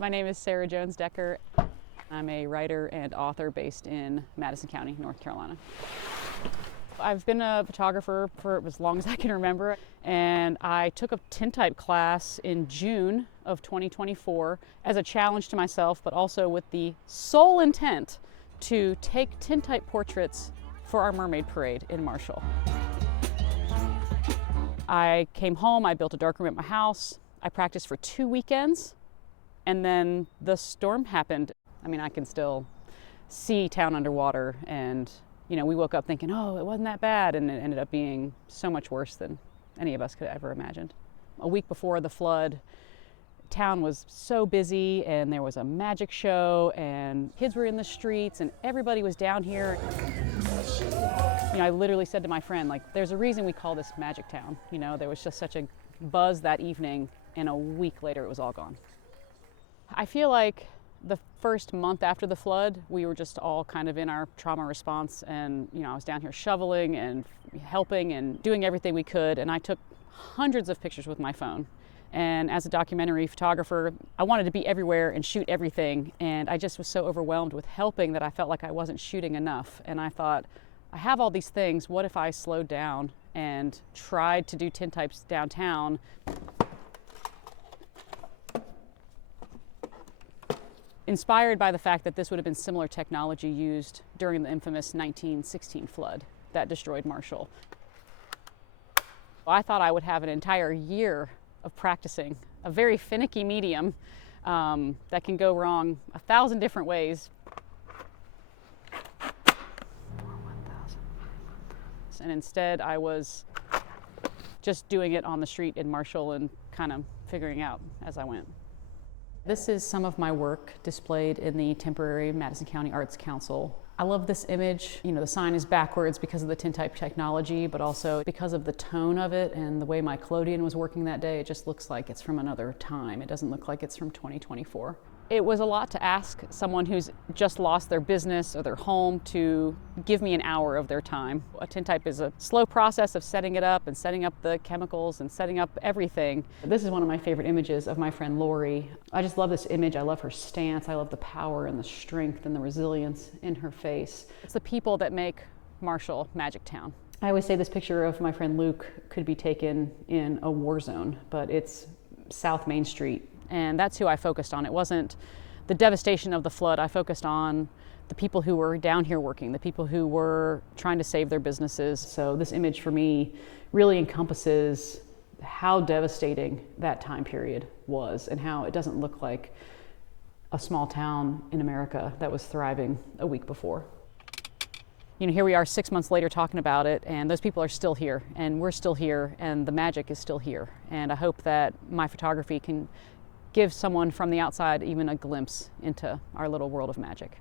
My name is Sarah Jones Decker. I'm a writer and author based in Madison County, North Carolina. I've been a photographer for as long as I can remember, and I took a tintype class in June of 2024 as a challenge to myself, but also with the sole intent to take tintype portraits for our mermaid parade in Marshall. I came home, I built a darkroom at my house, I practiced for 2 weekends, and then the storm happened. I mean, I can still see town underwater, and we woke up thinking, oh, it wasn't that bad, and it ended up being so much worse than any of us could have ever imagined. A week before the flood, town was so busy, and there was a magic show, and kids were in the streets, and everybody was down here. I literally said to my friend, there's a reason we call this Magic Town. There was just such a buzz that evening, and a week later it was all gone. I feel like the first month after the flood, we were just all kind of in our trauma response, and I was down here shoveling and helping and doing everything we could, and I took hundreds of pictures with my phone. And as a documentary photographer, I wanted to be everywhere and shoot everything, and I just was so overwhelmed with helping that I felt like I wasn't shooting enough. And I thought, I have all these things, what if I slowed down and tried to do tintypes downtown? Inspired by the fact that this would have been similar technology used during the infamous 1916 flood that destroyed Marshall. I thought I would have an entire year of practicing a very finicky medium that can go wrong 1,000 different ways. And instead I was just doing it on the street in Marshall and kind of figuring out as I went. This is some of my work displayed in the temporary Madison County Arts Council. I love this image. The sign is backwards because of the tintype technology, but also because of the tone of it and the way my collodion was working that day. It just looks like it's from another time. It doesn't look like it's from 2024. It was a lot to ask someone who's just lost their business or their home to give me an hour of their time. A tintype is a slow process of setting it up and setting up the chemicals and setting up everything. This is one of my favorite images of my friend Lori. I just love this image. I love her stance. I love the power and the strength and the resilience in her face. It's the people that make Marshall Magic Town. I always say this picture of my friend Luke could be taken in a war zone, but it's South Main Street. And that's who I focused on. It wasn't the devastation of the flood. I focused on the people who were down here working, the people who were trying to save their businesses. So this image for me really encompasses how devastating that time period was and how it doesn't look like a small town in America that was thriving a week before. Here we are 6 months later talking about it, and those people are still here, and we're still here, and the magic is still here. And I hope that my photography can give someone from the outside even a glimpse into our little world of magic.